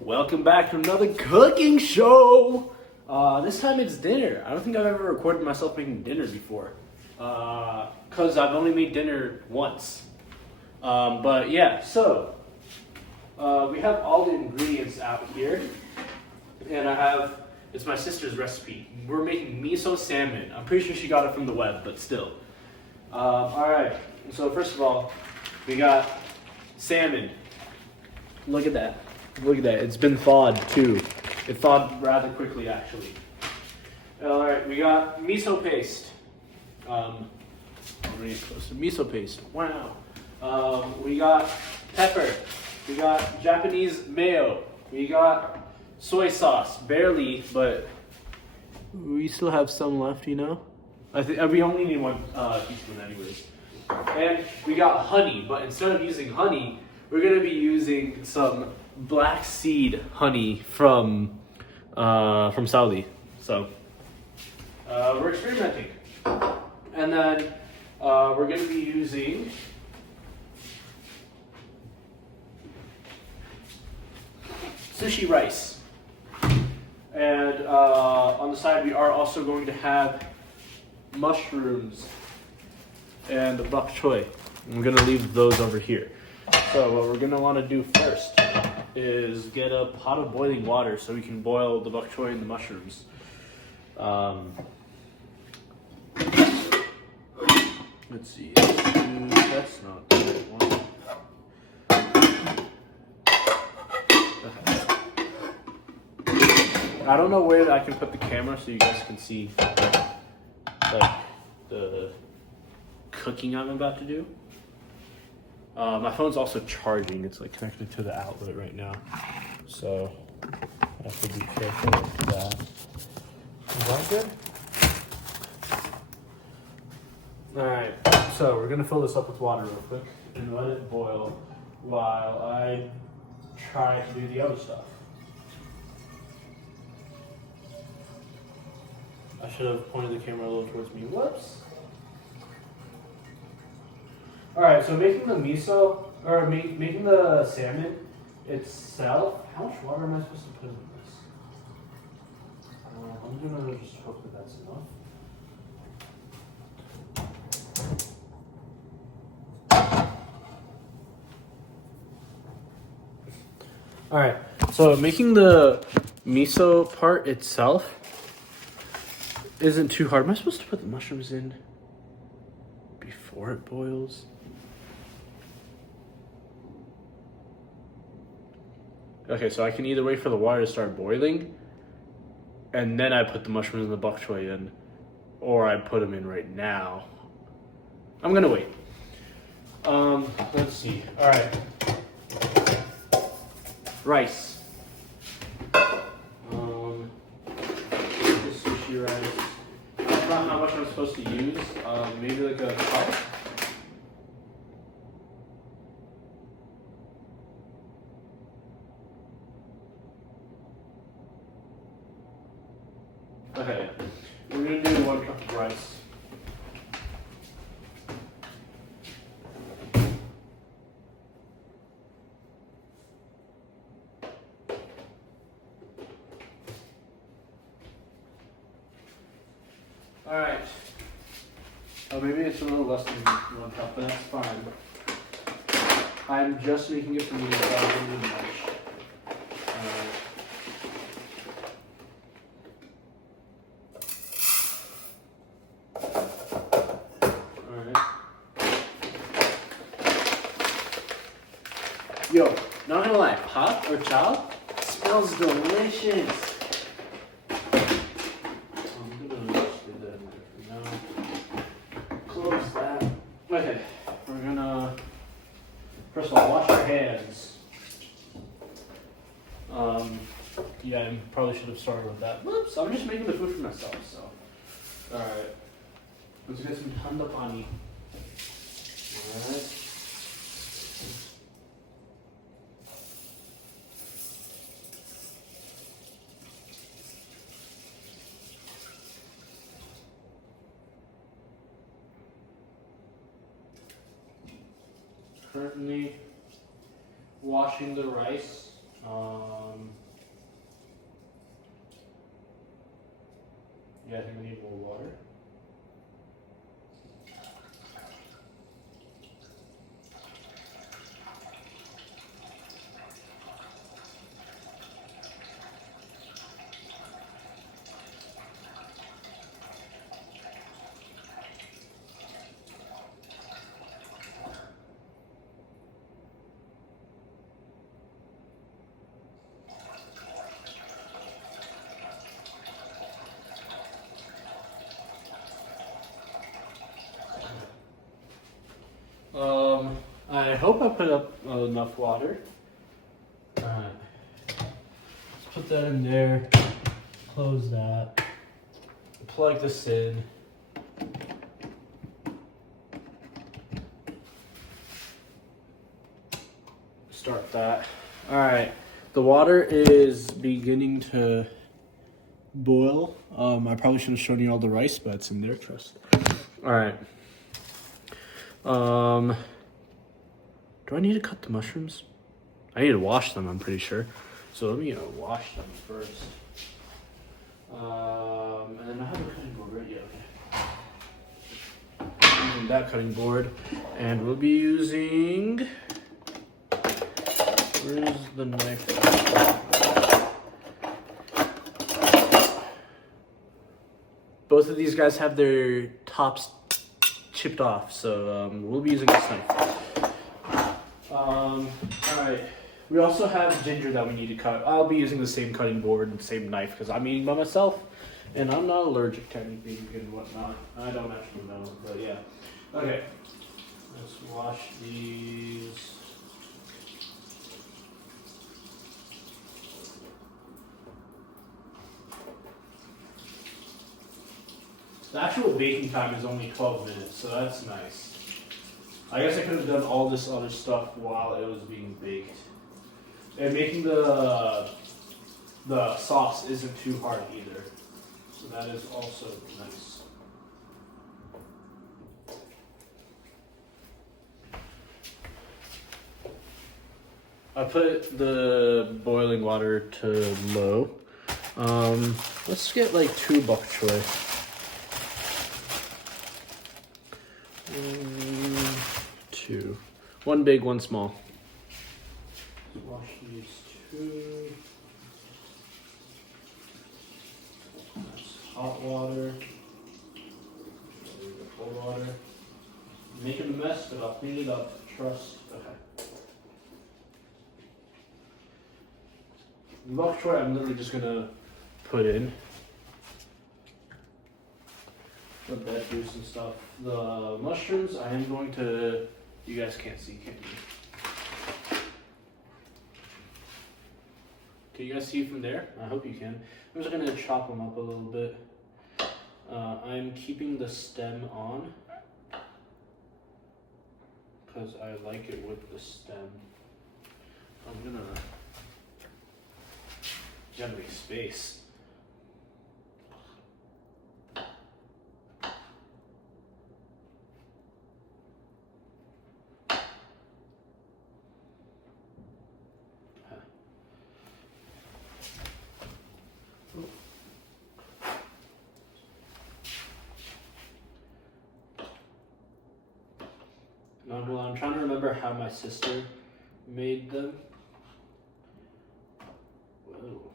Welcome back to another cooking show. This time it's dinner. I don't think I've ever recorded myself making dinner before, because I've only made dinner once. But yeah, so we have all the ingredients out here, and it's my sister's recipe. We're making miso salmon. I'm pretty sure she got it from the web, but still. All right. So first of all, we got salmon. Look at that. Look at that. It's been thawed too. It thawed rather quickly, actually. All right, we got miso paste. I'll bring it closer. Miso paste. Wow. We got pepper. We got Japanese mayo. We got soy sauce. Barely, but we still have some left. You know. I think we only need one teaspoon, anyways. And we got honey, but instead of using honey, we're gonna be using some black seed honey from Saudi. So we're experimenting, and then we're gonna be using sushi rice, and on the side we are also going to have mushrooms and the bok choy. I'm gonna leave those over here. So what we're gonna want to do first is get a pot of boiling water so we can boil the bok choy and the mushrooms. Let's see. That's not the right one. Okay. I don't know where I can put the camera so you guys can see like the cooking I'm about to do. My phone's also charging. It's like connected to the outlet right now, so I have to be careful with that. Is that good? All right. So we're gonna fill this up with water real quick and let it boil while I try to do the other stuff. I should have pointed the camera a little towards me. Whoops. All right, so making the miso, or making the salmon itself, how much water am I supposed to put in this? I'm gonna just hope that that's enough. All right, so making the miso part itself isn't too hard. Am I supposed to put the mushrooms in before it boils? Okay, so I can either wait for the water to start boiling, and then I put the mushrooms and the bok choy in, or I put them in right now. I'm gonna wait. Let's see. All right. Rice. This sushi rice. That's not how much I'm supposed to use. Maybe like a cup. Okay, we're gonna do 1 cup of rice. All right. Oh, maybe it's a little less than 1 cup, but that's fine. I'm just making it for me, so I don't need much. Yo, not gonna lie, pop or chow smells delicious. I'm gonna just do that for now. Close that. Okay, we're gonna first of all wash our hands. Yeah, I probably should have started with that. Whoops, I'm just making the food for myself, so. Alright. Let's get some tanda pani. Alright. Currently washing the rice Yeah, I think we need more water. I hope I put up enough water. Alright. Let's put that in there. Close that. Plug this in. Start that. Alright. The water is beginning to boil. I probably should have shown you all the rice, but it's in there, trust. Alright. Do I need to cut the mushrooms? I need to wash them, I'm pretty sure. So let me wash them first. And then I have a cutting board right here. Okay. Using that cutting board. And we'll be using... Where's the knife? Both of these guys have their tops chipped off, so we'll be using this knife. Alright. We also have ginger that we need to cut. I'll be using the same cutting board and same knife because I'm eating by myself and I'm not allergic to anything and whatnot. I don't actually know, but yeah. Okay. Let's wash these. The actual baking time is only 12 minutes, so that's nice. I guess I could have done all this other stuff while it was being baked. And making the sauce isn't too hard either. So that is also nice. I put the boiling water to low. Let's get like 2 bok choy. 2. 1 big, 1 small. Wash these 2. That's hot water. Cold water. Making a mess, but I'll clean it up. Trust. Okay. The bok choy I'm literally just gonna put in. The bed juice and stuff. The mushrooms I am going to. You guys can't see, can you? Can you guys see from there? I hope you can. I'm just gonna chop them up a little bit. I'm keeping the stem on because I like it with the stem. I'm gonna generate space. Well, I'm trying to remember how my sister made them. Whoa.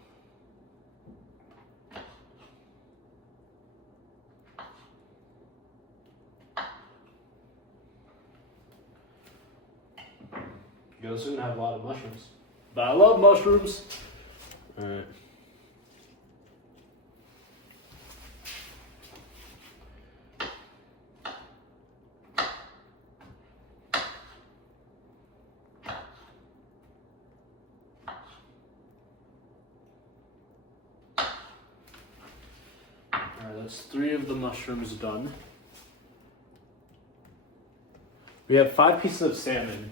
You guys are gonna have a lot of mushrooms. But I love mushrooms. Alright. That's 3 of the mushrooms done. We have 5 pieces of salmon.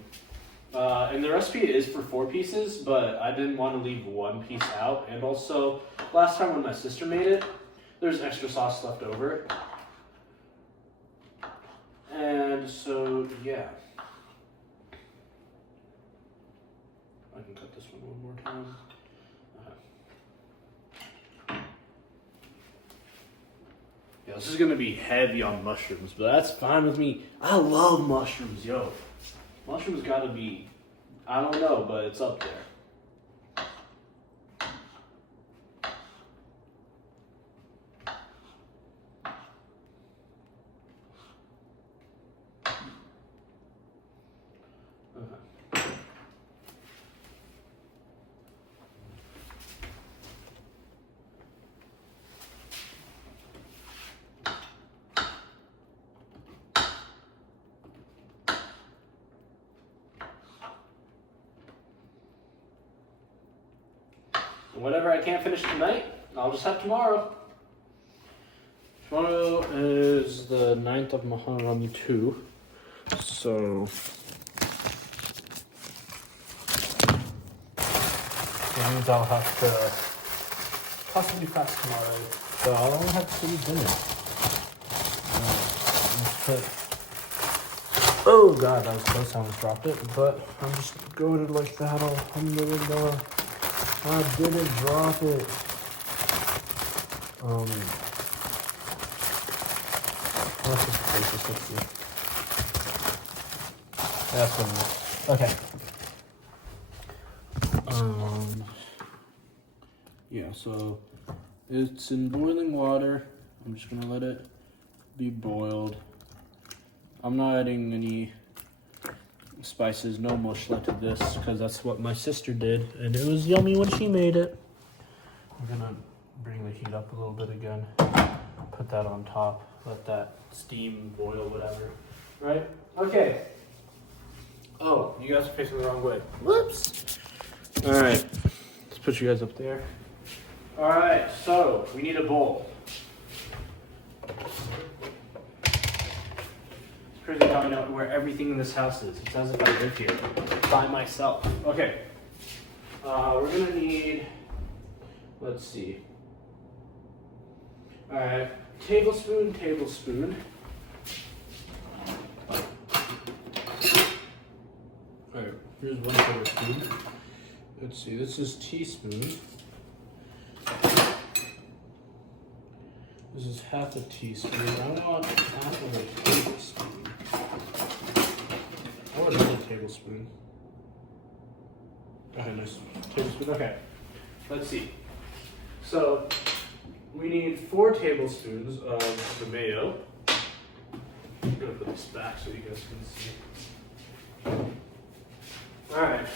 And the recipe is for 4 pieces, but I didn't want to leave 1 piece out. And also, last time when my sister made it, there's extra sauce left over. And so, yeah. I can cut this one more time. Yeah, this is gonna be heavy on mushrooms, but that's fine with me. I love mushrooms, yo. Mushrooms gotta be, I don't know, but it's up there. Whatever I can't finish tonight, I'll just have tomorrow. Tomorrow is the 9th of Muharram too, so that means I'll have to possibly fast tomorrow, so I'll only have to eat dinner. Oh god, that was close, I almost dropped it, but I'm just going to like that, alhamdulillah. I didn't drop it. Let's just place this, let's see. That's what it is. Okay. Yeah, so it's in boiling water. I'm just gonna let it be boiled. I'm not adding any spices, no mushla to this, because that's what my sister did, and it was yummy when she made it. I'm gonna bring the heat up a little bit again, put that on top, let that steam, boil, whatever, right? Okay. Oh, you guys are facing the wrong way. Whoops. All right, let's put you guys up there. All right, so we need a bowl. Crazy how I know where everything in this house is. It's as if I live here by myself. Okay. We're gonna need, let's see. All right, tablespoon. All right, here's 1 tablespoon. Let's see, this is teaspoon. This is half a teaspoon. I want half of a tablespoon. Or another tablespoon. Okay, nice. Tablespoon, okay. Let's see. So, we need 4 tablespoons of the mayo. I'm gonna put this back so you guys can see. Alright.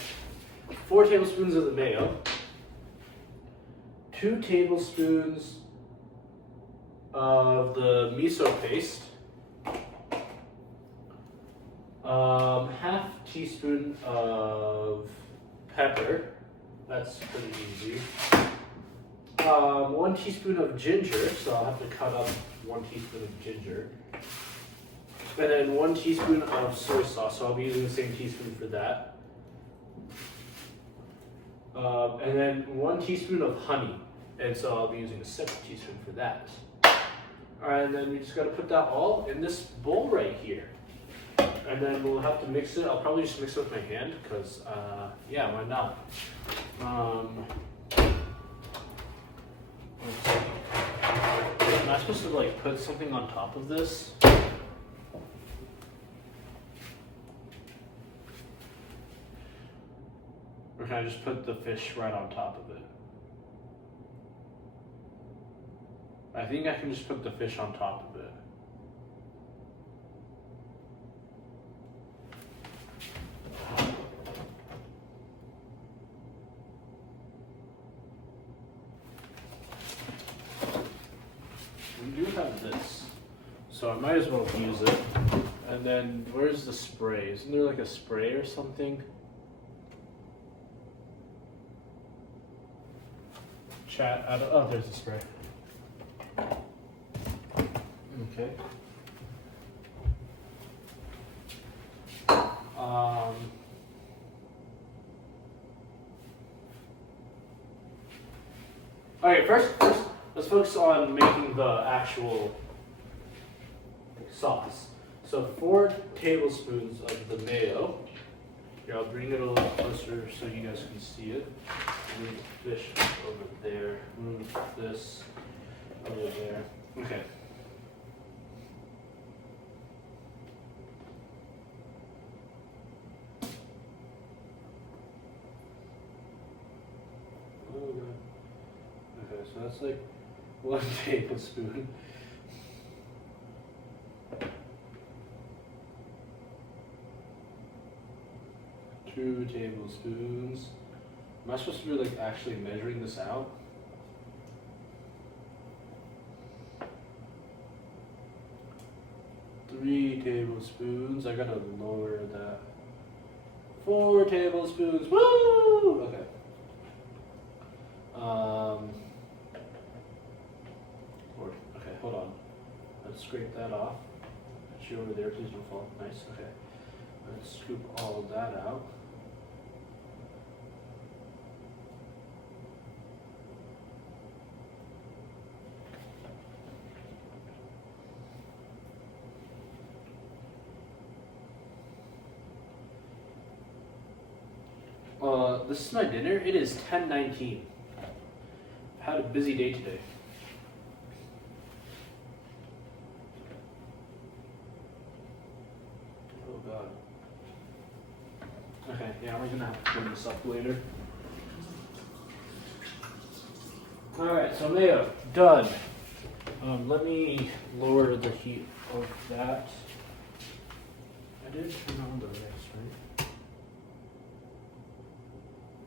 4 tablespoons of the mayo. 2 tablespoons of the miso paste, half teaspoon of pepper, that's pretty easy, 1 teaspoon of ginger, so I'll have to cut up 1 teaspoon of ginger, and then 1 teaspoon of soy sauce, so I'll be using the same teaspoon for that, and then 1 teaspoon of honey, and so I'll be using a separate teaspoon for that. Alright, and then we just gotta put that all in this bowl right here. And then we'll have to mix it. I'll probably just mix it with my hand, because, yeah, why not? Let's see. Am I supposed to, like, put something on top of this? Or can I just put the fish right on top of it? I think I can just put the fish on top of it. We do have this, so I might as well use it. And then, where's the spray? Isn't there like a spray or something? Chat, oh, there's the spray. Okay. Okay, first, let's focus on making the actual sauce. So 4 tablespoons of the mayo. Here, I'll bring it a little closer so you guys can see it. Move the fish over there. Move this over there. Okay. Oh god. Okay, so that's like 1 tablespoon. 2 tablespoons. Am I supposed to be like actually measuring this out? 3 tablespoons. I gotta lower that. 4 tablespoons. Woo! Okay. Okay, hold on. Let's scrape that off. Put you over there, please don't fall. Nice, okay. Let's scoop all of that out. This is my dinner. It is 10:19. I've had a busy day today. Oh god. Okay, yeah, we're gonna have to clean this up later. Alright, so mayo, done. Let me lower the heat of that. I did turn on the rice, right?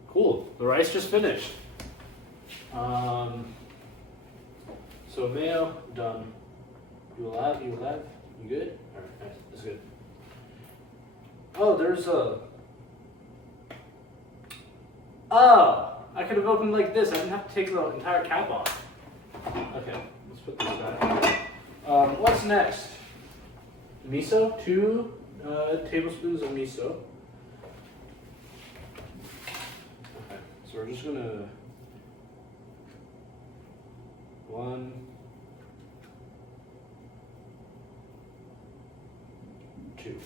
Cool, the rice just finished. So mayo, done. You alive? You alive? You good? Alright, nice, that's good. Oh, there's a... Oh, I could have opened like this. I didn't have to take the entire cap off. Okay, let's put this back. What's next? Miso, 2 tablespoons of miso. Okay, so we're just gonna 1, 2.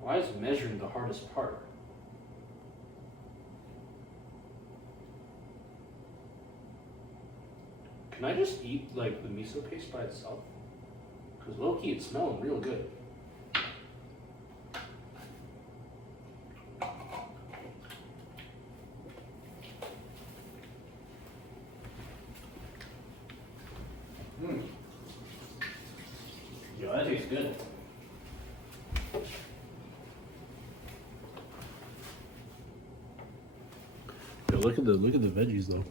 Why is measuring the hardest part? Can I just eat like the miso paste by itself? Because low-key it's smelling real good. Yo, that tastes good. Yo, look at the veggies though.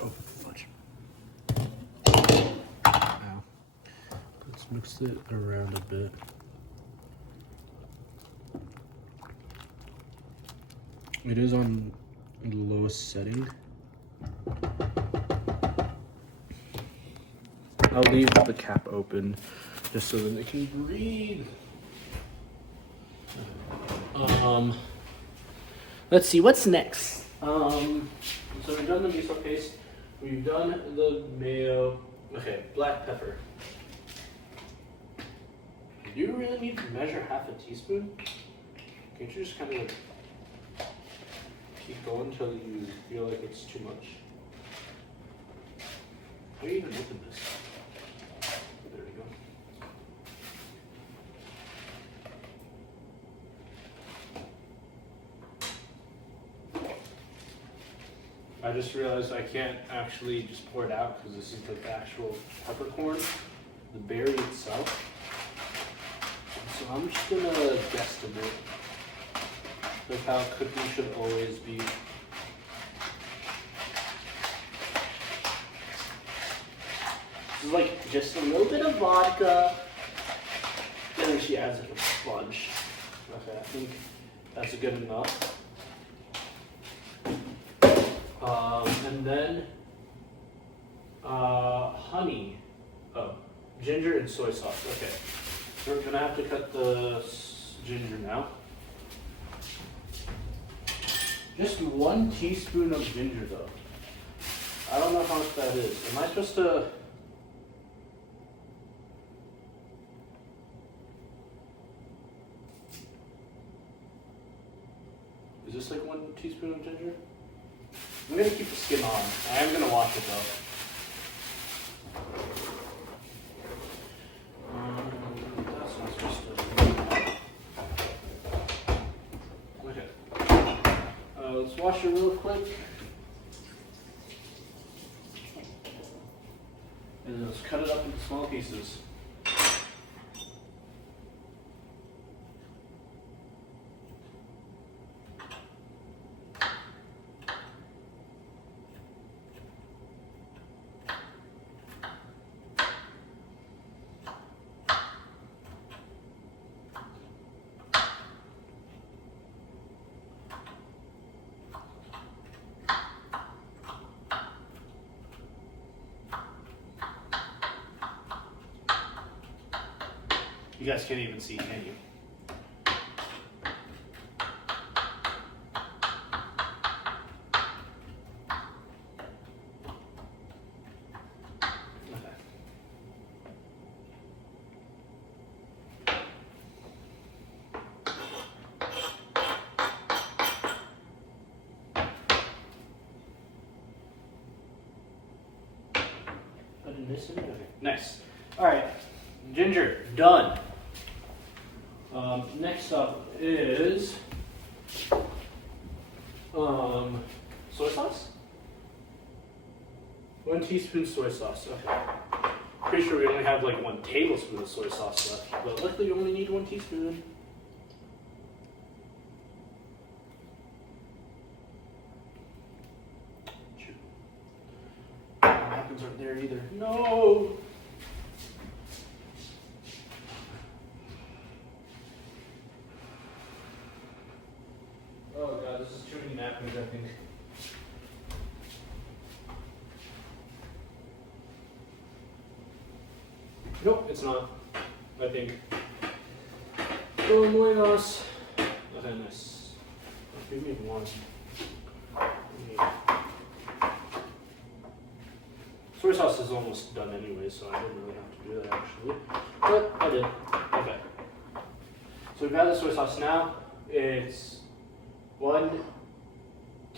Oh, fudge. Ow. Let's mix it around a bit. It is on the lowest setting. I'll leave the cap open just so that it can breathe. Let's see, what's next? So we've done the miso paste, we've done the mayo. Okay, black pepper. Do you really need to measure half a teaspoon? Can't you just kind of like keep going until you feel like it's too much? How do you even open this? There we go. I just realized I can't actually just pour it out because this is the actual peppercorn, the berry itself. So I'm just gonna guesstimate like how cooking should always be. This is like just a little bit of vodka, and then she adds like a sponge. Okay, I think that's good enough. And then honey, ginger and soy sauce. Okay, so we're gonna have to cut the ginger now. Just 1 teaspoon of ginger though. I don't know how much that is. Am I supposed to... Is this like 1 teaspoon of ginger? I'm gonna keep the skin on. I am gonna wash it though. That's not supposed to... Okay. Let's wash it real quick. And then let's cut it up into small pieces. You guys can't even see, can you? Okay. Putting this in? Okay. Nice. All right. Ginger, done. Next up is soy sauce. 1 teaspoon soy sauce. Okay. Pretty sure we only have like 1 tablespoon of soy sauce left, but luckily you only need 1 teaspoon. Shoot. Napkins aren't there either. No. Oh god, this is too many napkins, I think. Nope, it's not. I think. Oh, buenos. Okay, nice. Give me 1. Soy sauce is almost done anyway, so I didn't really have to do that actually. But I did. Okay. So we've got the soy sauce now. It's 1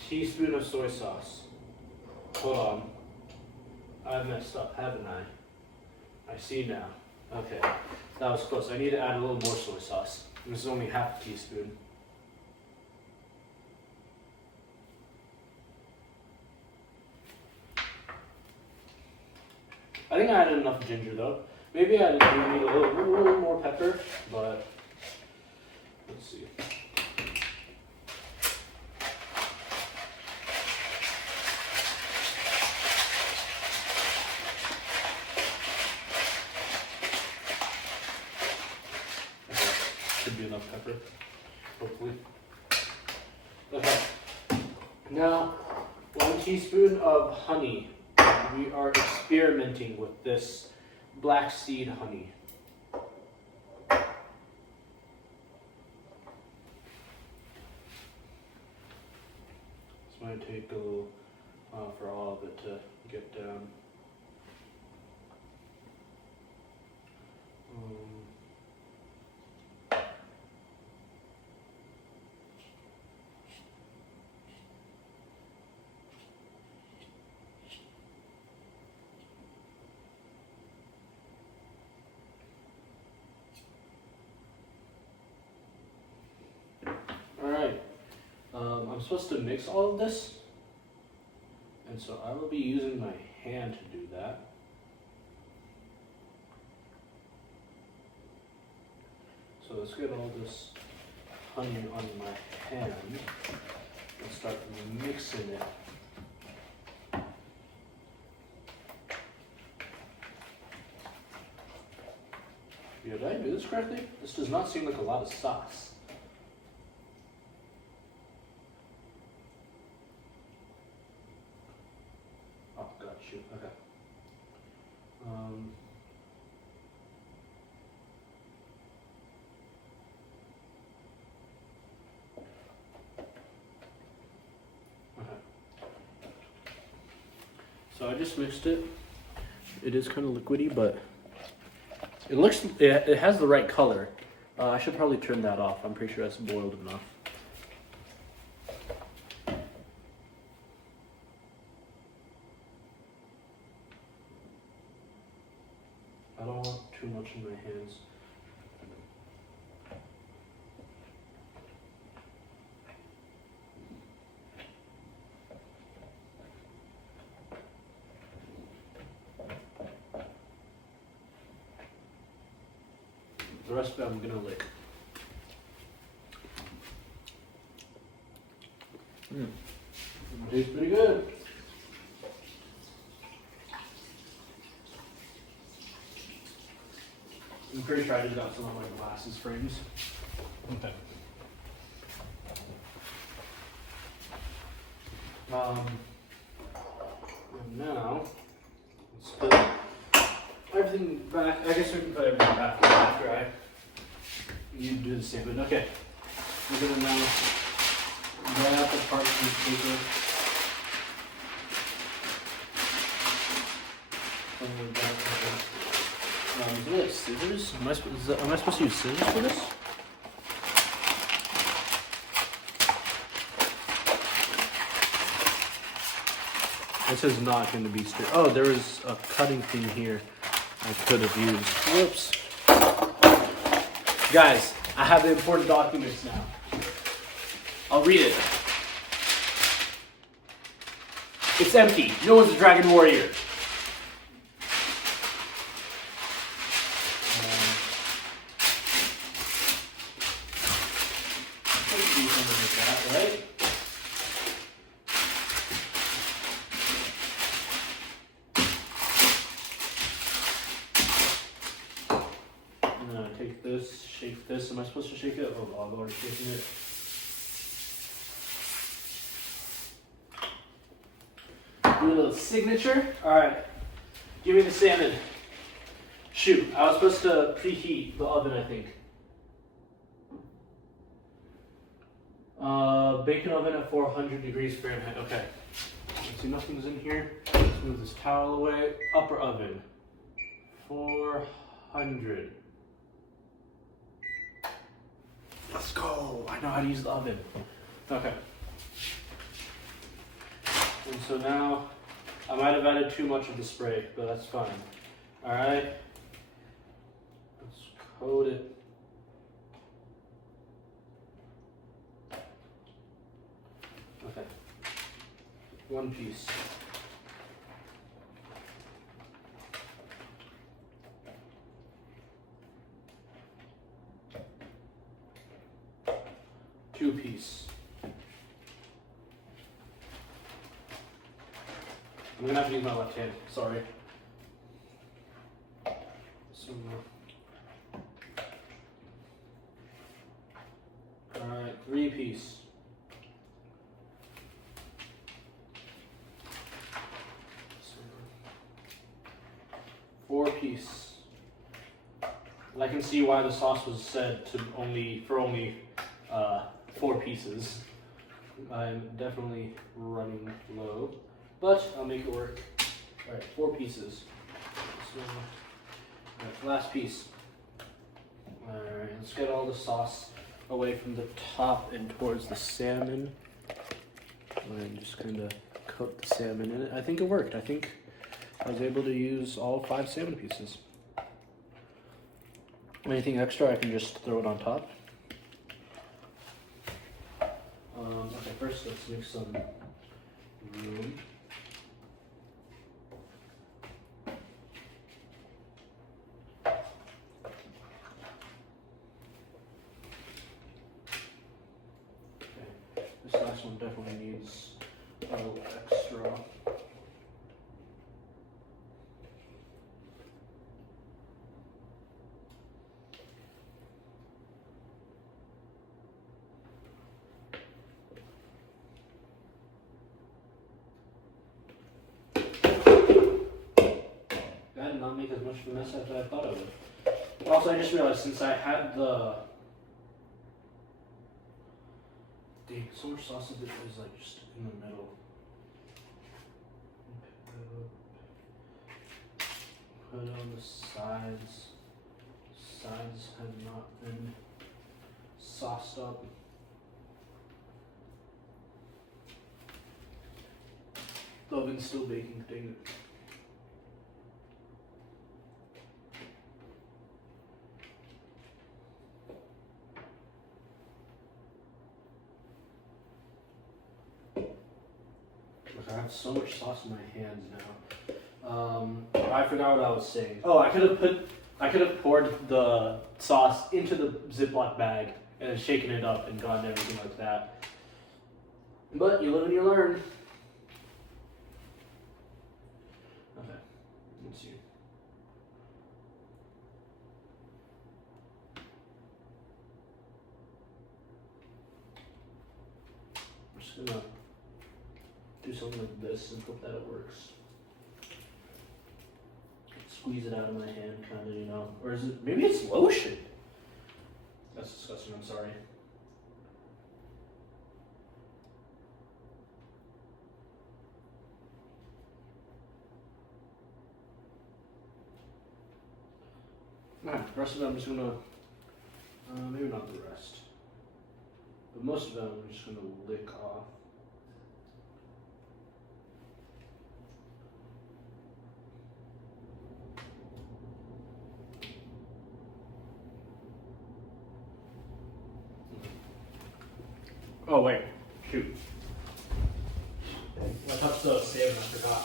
teaspoon of soy sauce. Hold on. I messed up, haven't I? I see now. Okay. That was close. I need to add a little more soy sauce. This is only half a teaspoon. I think I added enough ginger though. Maybe I need a little more pepper, but let's see. Should be enough pepper, hopefully. Okay. Now, 1 teaspoon of honey. We are experimenting with this black seed honey. It's going to take a little for all of it to get down. I'm supposed to mix all of this, and so I will be using my hand to do that. So let's get all this honey on my hand and start mixing it. Yeah, did I do this correctly? This does not seem like a lot of sauce. Oh, God, shoot. Okay. So I just mixed it. It is kind of liquidy, but it has the right color. I should probably turn that off. I'm pretty sure that's boiled enough. I don't want too much in my hands. The rest of it I'm gonna lick. Tastes pretty good. I'm pretty sure I just got some of my glasses frames. Okay. And now let's put everything back. I guess we can put everything back after you do the salmon. Okay. We're gonna now wrap the parchment paper. This scissors? Am I supposed to use scissors for this? This is not going to be straight. Oh, there was a cutting thing here I could have used. Whoops. Guys, I have the important documents now. I'll read it. It's empty. No one's a dragon warrior. Right? I'm gonna take this, shake this. Am I supposed to shake it? Oh, I've already shaken it. Do a little signature. All right, give me the salmon. Shoot, I was supposed to preheat the oven, I think. Bacon oven at 400 degrees Fahrenheit. Okay. Let's see, nothing's in here. Let's move this towel away. Upper oven. 400. Let's go. I know how to use the oven. Okay. And so now, I might have added too much of the spray, but that's fine. Alright. Let's coat it. Okay. One piece. Two piece. I'm gonna have to use my left hand, sorry. Some more. Alright, 3 piece. Four piece. I can see why the sauce was said to only 4 pieces. I'm definitely running low, but I'll make it work. All right, 4 pieces. So, all right, last piece. All right, let's get all the sauce away from the top and towards the salmon. And just kind of coat the salmon in it. I think it worked. I think I was able to use all 5 salmon pieces. Anything extra, I can just throw it on top. Okay, first let's make some room. Okay, this last one definitely needs a little extra. Not make as much of a mess as I thought I would. Also, I just realized since I had the so much sauce of it is like just in the middle. Put on the sides. Sides have not been sauced up. The oven's still baking, dang it. I have so much sauce in my hands now. I forgot what I was saying. Oh, I could have poured the sauce into the Ziploc bag and then shaken it up and gotten everything like that. But you live and you learn. Okay, let's see. I'm just gonna do something like this and hope that it works. Squeeze it out of my hand, kind of, you know. Or is it, maybe it's lotion? That's disgusting, I'm sorry. Alright, the rest of them I'm just gonna, maybe not the rest, but most of them I'm just gonna lick off. Oh wait, shoot. I touched the salmon, I forgot.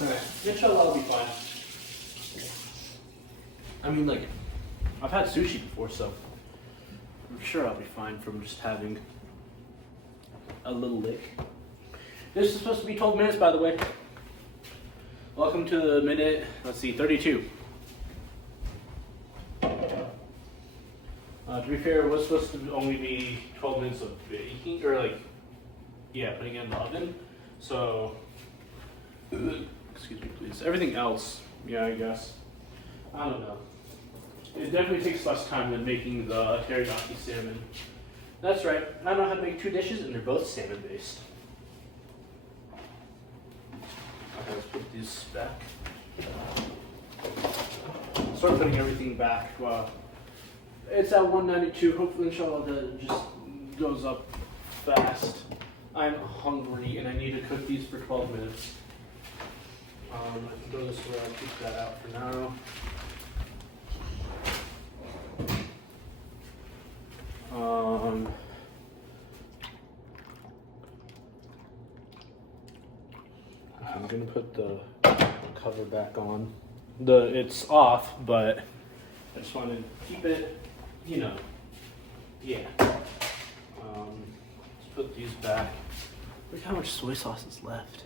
Alright, inshallah I'll be fine. I mean, like, I've had sushi before, so I'm sure I'll be fine from just having a little lick. This is supposed to be 12 minutes, by the way. Welcome to the minute, let's see, 32. To be fair, it was supposed to only be 12 minutes of baking, or like, yeah, putting it in the oven. So, excuse me, please. Everything else, yeah, I guess. I don't know. It definitely takes less time than making the teriyaki salmon. That's right, I know how to make 2 dishes and they're both salmon based. Okay, let's put these back. Start putting everything back. It's at 192, hopefully inshallah that it just goes up fast. I'm hungry and I need to cook these for 12 minutes. I can throw this away, I'll keep that out for now. I'm gonna put the cover back on. It's off, but I just want to keep it, you know, yeah. Let's put these back. Look how much soy sauce is left.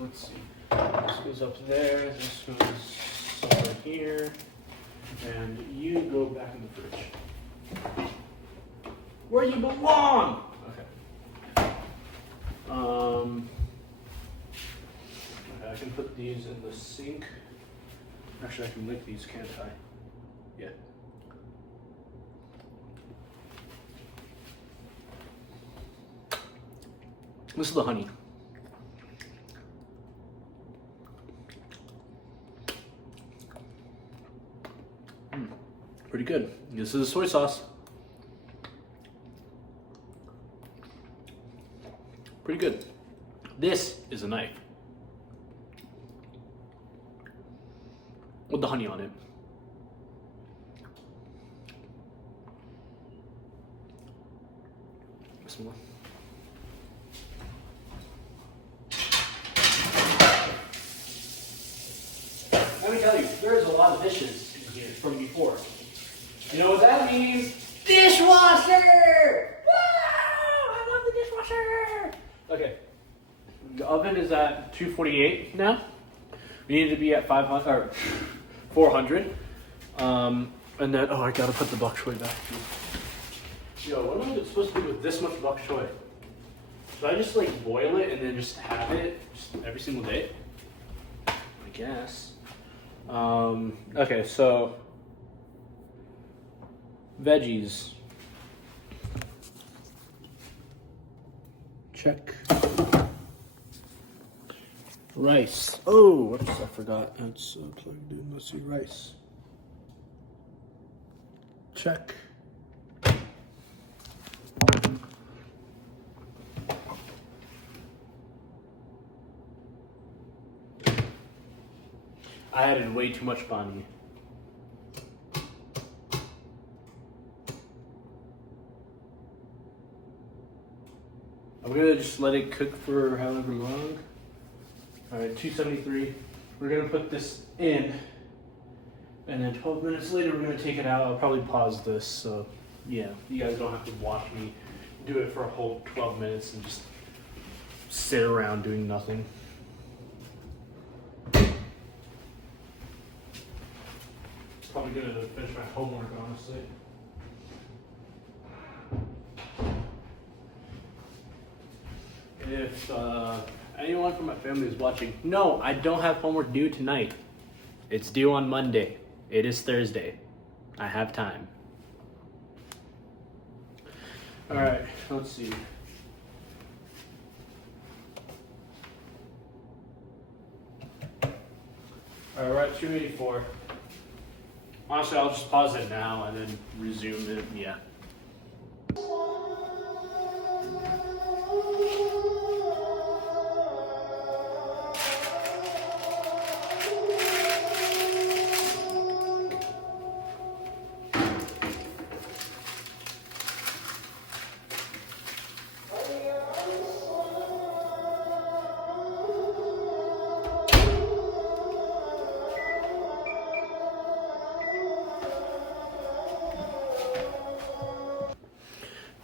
Let's see. This goes up there. This goes over here. And you go back in the fridge. Where you belong! Okay. Okay, I can put these in the sink. Actually, I can lick these, can't I? Yeah. This is the honey. Pretty good. This is soy sauce. Pretty good. This is a knife with the honey on it. Bismillah. Let me tell you, there's a lot of dishes in here from before. You know what that means? Dishwasher! Wow! I love the dishwasher! Okay. The oven is at 248 now. We need to be at 500 or 400. And then, oh, I gotta put the bok choy back. Yo, what am I supposed to do with this much bok choy? Should I just like boil it and then just have it just every single day? I guess. Okay, so veggies. Check. Rice. Oh, whoops, I forgot. It's plugged in. Let's see, rice. Check. I added way too much banh. I'm gonna just let it cook for however long. All right, 273. We're gonna put this in, and then 12 minutes later we're gonna take it out. I'll probably pause this, so yeah, you guys don't have to watch me do it for a whole 12 minutes and just sit around doing nothing. Probably gonna finish my homework, honestly. If anyone from my family is watching, no, I don't have homework due tonight. It's due on Monday. It is Thursday. I have time. All right, let's see. All right, we're at 284. Honestly, I'll just pause it now and then resume it. Yeah.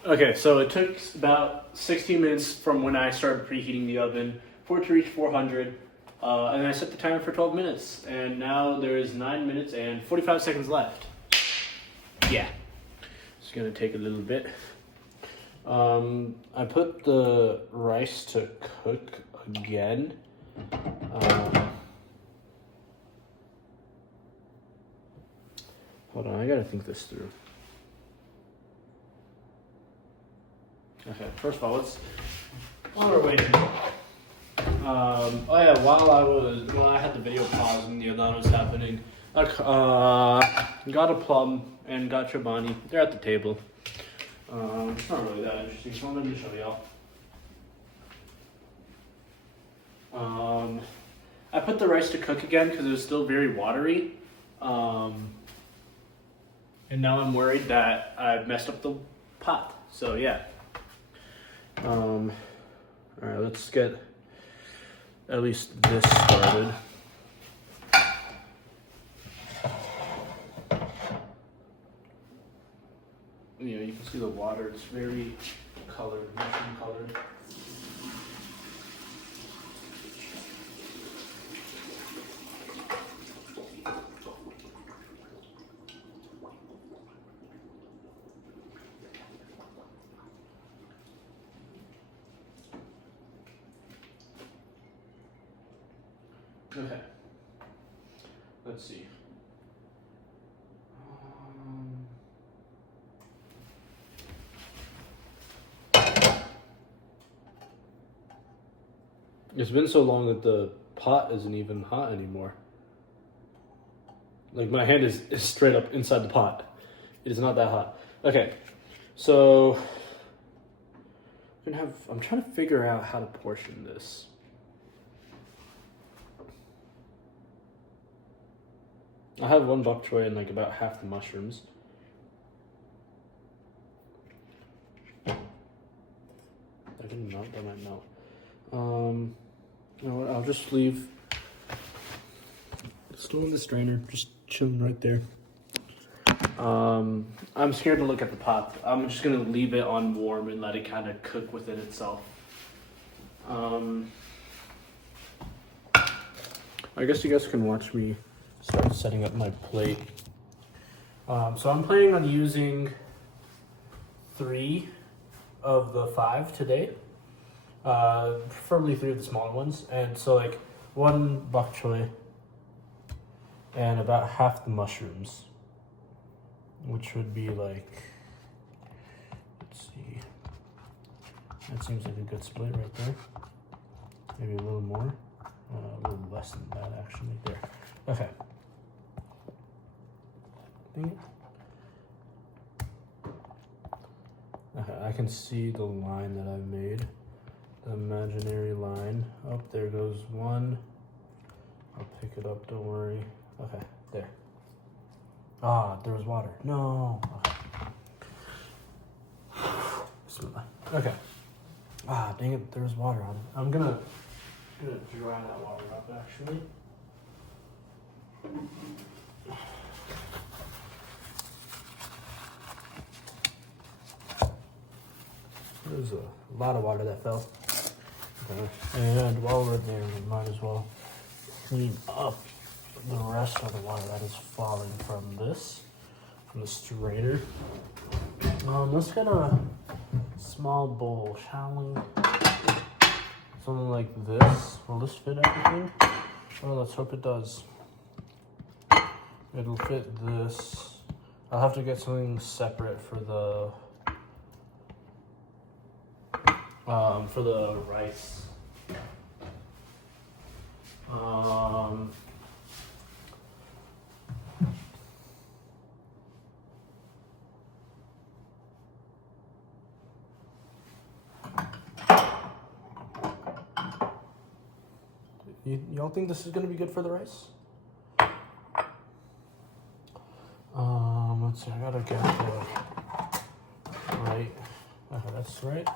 Okay, so it took about 16 minutes from when I started preheating the oven for it to reach 400, and I set the timer for 12 minutes, and now there is 9 minutes and 45 seconds left. Yeah, it's gonna take a little bit. I put the rice to cook again. Hold on, I gotta think this through. Okay, first of all, let's on our way to oh yeah, while I had the video paused and that was happening, I got a plum and got chobani. They're at the table. It's not really that interesting, so I'm gonna show y'all. I put the rice to cook again because it was still very watery. And now I'm worried that I've messed up the pot. So yeah. All right, let's get at least this started. You know, you can see the water, it's very colored, mushroom colored. Okay, let's see. It's been so long that the pot isn't even hot anymore. Like my hand is straight up inside the pot. It is not that hot. Okay, so I'm trying to figure out how to portion this. I have one bok choy and like about half the mushrooms. That can melt, that might melt. You know what, I'll just leave. It's still in the strainer, just chilling right there. I'm scared to look at the pot. I'm just gonna leave it on warm and let it kind of cook within itself. I guess you guys can watch me start setting up my plate. So I'm planning on using 3 of the 5 today. Preferably 3 of the smaller ones. And so like 1 bok choy and about half the mushrooms, which would be like, let's see, that seems like a good split right there. Maybe a little more, a little less than that actually. There. Okay. Dang it. Okay, I can see the line that I've made. The imaginary line. Oh, there goes 1. I'll pick it up, don't worry. Okay, there. Ah, there was water. No. Okay. Okay. Ah, dang it, there was water on it. I'm gonna dry that water up actually. There's a lot of water that fell. Okay. And while we're there, we might as well clean up the rest of the water that is falling from the strainer. Let's get a small bowl, shall we? Something like this. Will this fit everything? Oh, let's hope it does. It'll fit this. I'll have to get something separate for the rice. Y'all think this is gonna be good for the rice? Let's see, I gotta get the right. Okay, that's right.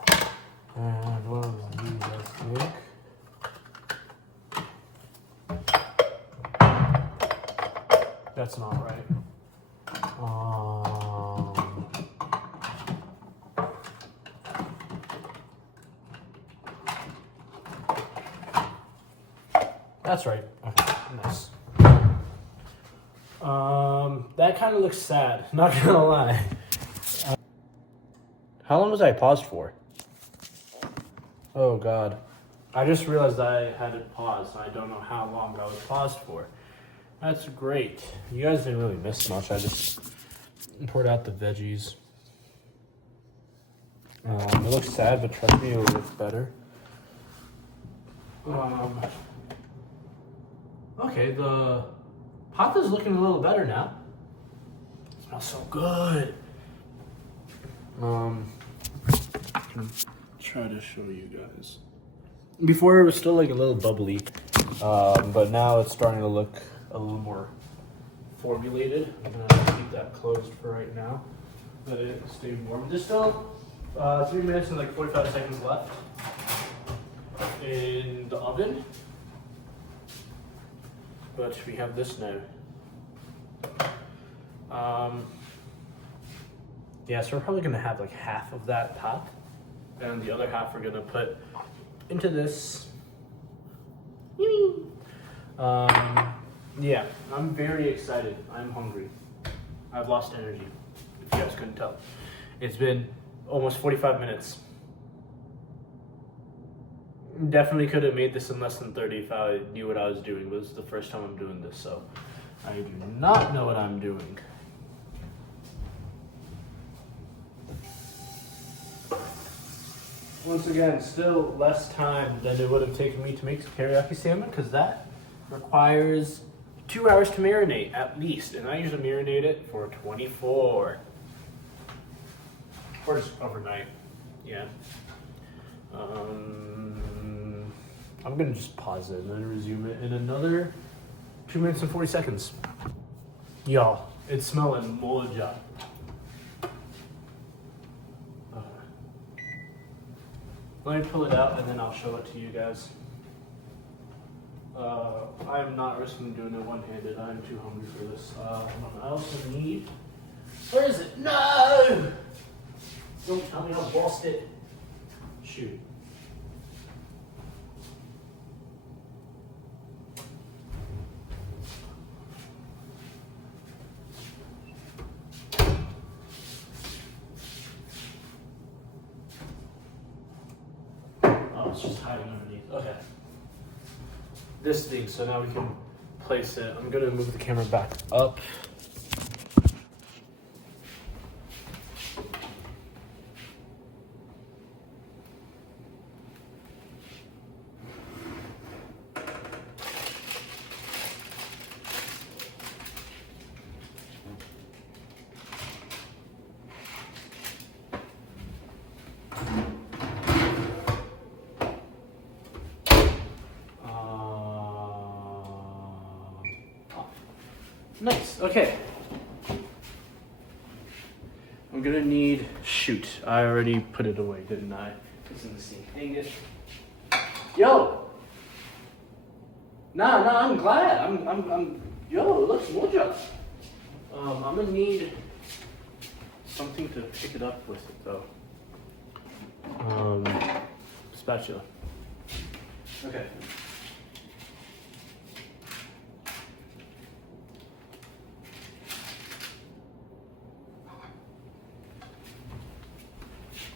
And what am I use, I think? That's not right. That's right. Okay, nice. That kind of looks sad, not gonna lie. How long was I paused for? Oh God. I just realized I had it paused. I don't know how long I was paused for. That's great. You guys didn't really miss much. I just poured out the veggies. It looks sad, but trust me, it'll look better. Okay, the pata's looking a little better now. It smells so good. I can try to show you guys. Before it was still like a little bubbly, but now it's starting to look a little more formulated. I'm gonna keep that closed for right now. Let it stay warm. There's still 3 minutes and like 45 seconds left in the oven. But we have this now. Yeah, so we're probably gonna have like half of that pot, and the other half we're gonna put into this. Yeah, I'm very excited. I'm hungry. I've lost energy, if you guys couldn't tell. It's been almost 45 minutes. Definitely could have made this in less than 30 if I knew what I was doing. This is the first time I'm doing this, so I do not know what I'm doing. Once again, still less time than it would have taken me to make teriyaki salmon, because that requires 2 hours to marinate at least, and I usually marinate it for 24. Or just overnight, yeah. I'm gonna just pause it and then resume it in another 2 minutes and 40 seconds. Y'all, it's smelling moja. Let me pull it out and then I'll show it to you guys. I'm not risking doing it one-handed. I'm too hungry for this. I also need... Where is it? No! Don't tell me I lost it. Shoot. it's just hiding underneath. Okay. This thing, so now we can place it. I'm gonna move the camera back up. Nice, okay. I'm gonna need, shoot, I already put it away, didn't I? It's in the sink, dang it. Yo! Nah, I'm glad, yo, it looks mojo. I'm gonna need something to pick it up with it though. Spatula. Okay.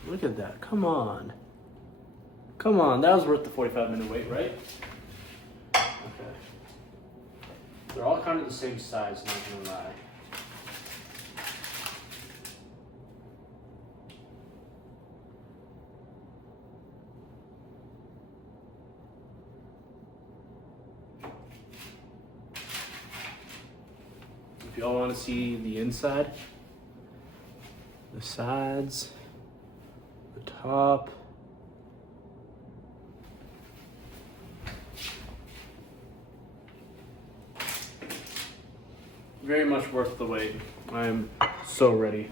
Look at that. Come on. Come on. That was worth the 45-minute wait, right? Okay. They're all kind of the same size, not gonna lie. If y'all want to see the inside, the sides, the top. Very much worth the wait. I am so ready.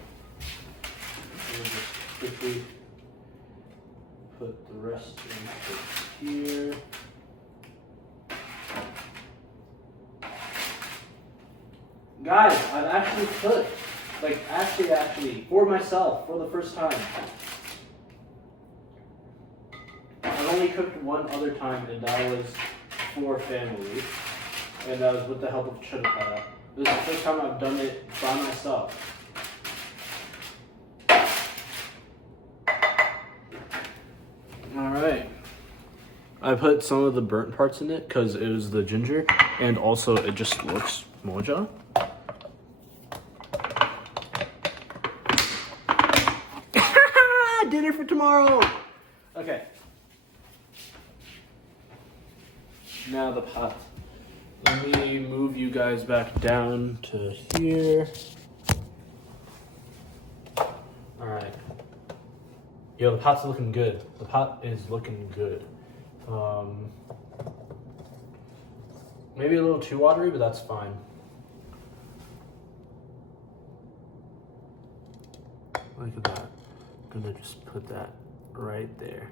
Let me just quickly put the rest in here. Guys, I've actually cooked. Like, actually, for myself, for the first time. I've only cooked one other time, and that was for family. And that was with the help of Chudapaya. This is the first time I've done it by myself. Alright. I put some of the burnt parts in it because it was the ginger, and also it just looks moja. Dinner for tomorrow! Okay. Now the pot. Let me move you guys back down to here. Alright. Yo, the pot's looking good. The pot is looking good. Maybe a little too watery, but that's fine. Look at that. I'm gonna just put that right there.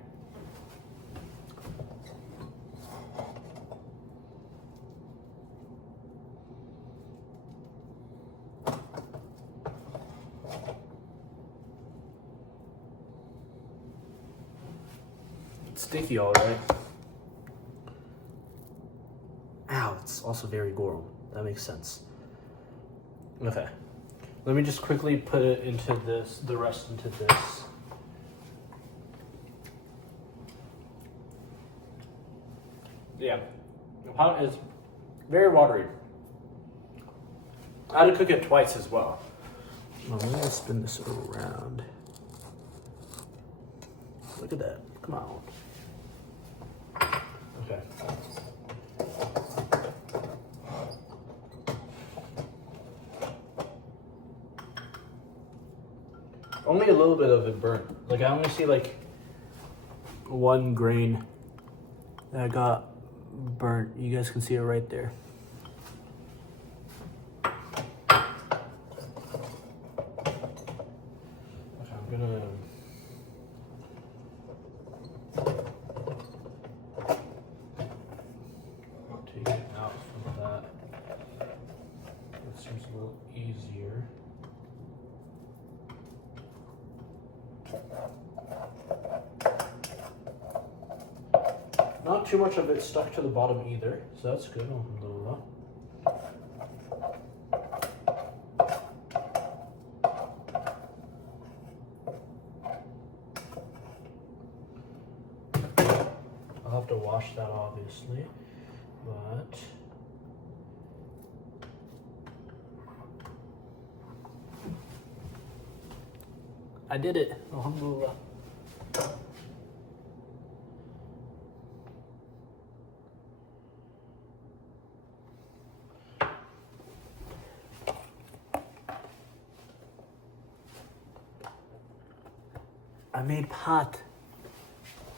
It's sticky, all right. Ow, it's also very gorum. That makes sense. Okay. Let me just quickly put it into this, the rest into this. Yeah, the pot is very watery. I had to cook it twice as well. Well, I'm gonna spin this around. Look at that, come on. Okay. Only a little bit of it burnt. Like I only see like one grain that got burnt. You guys can see it right there. Okay, I'm gonna take it out from that. That seems a little easier. Not too much of it stuck to the bottom either, so that's good. Alhamdulillah. I'll have to wash that obviously, but I did it. Alhamdulillah. I made pot.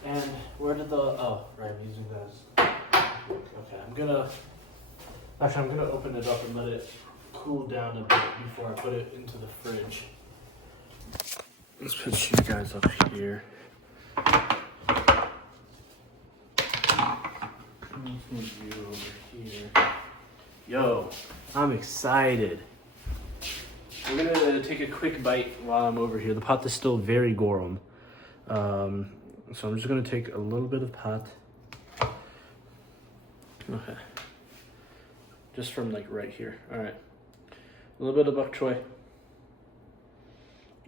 And where did the, oh, right, I'm using those. Okay, I'm gonna open it up and let it cool down a bit before I put it into the fridge. Let's put you guys up here. Let's move you over here. Yo, I'm excited. We're gonna take a quick bite while I'm over here. The pot is still very gorum. So I'm just gonna take a little bit of pot. Okay. Just from like right here. All right. A little bit of bok choy.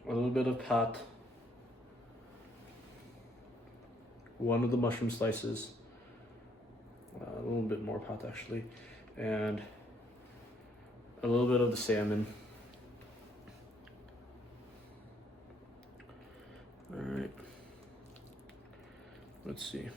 A little bit of pot. One of the mushroom slices. A little bit more pot actually. And a little bit of the salmon. All right. Let's see.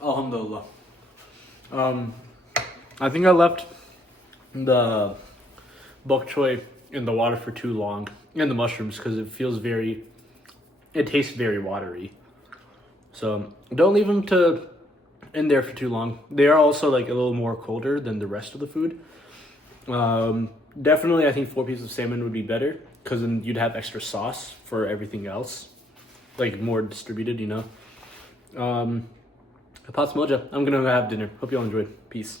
Alhamdulillah. I think I left the bok choy in the water for too long, and the mushrooms, because it tastes very watery. So don't leave them in there for too long. They are also like a little more colder than the rest of the food. Definitely, I think 4 pieces of salmon would be better, because then you'd have extra sauce for everything else, like more distributed, you know. Pot's moja. I'm gonna have dinner. Hope you all enjoyed. Peace.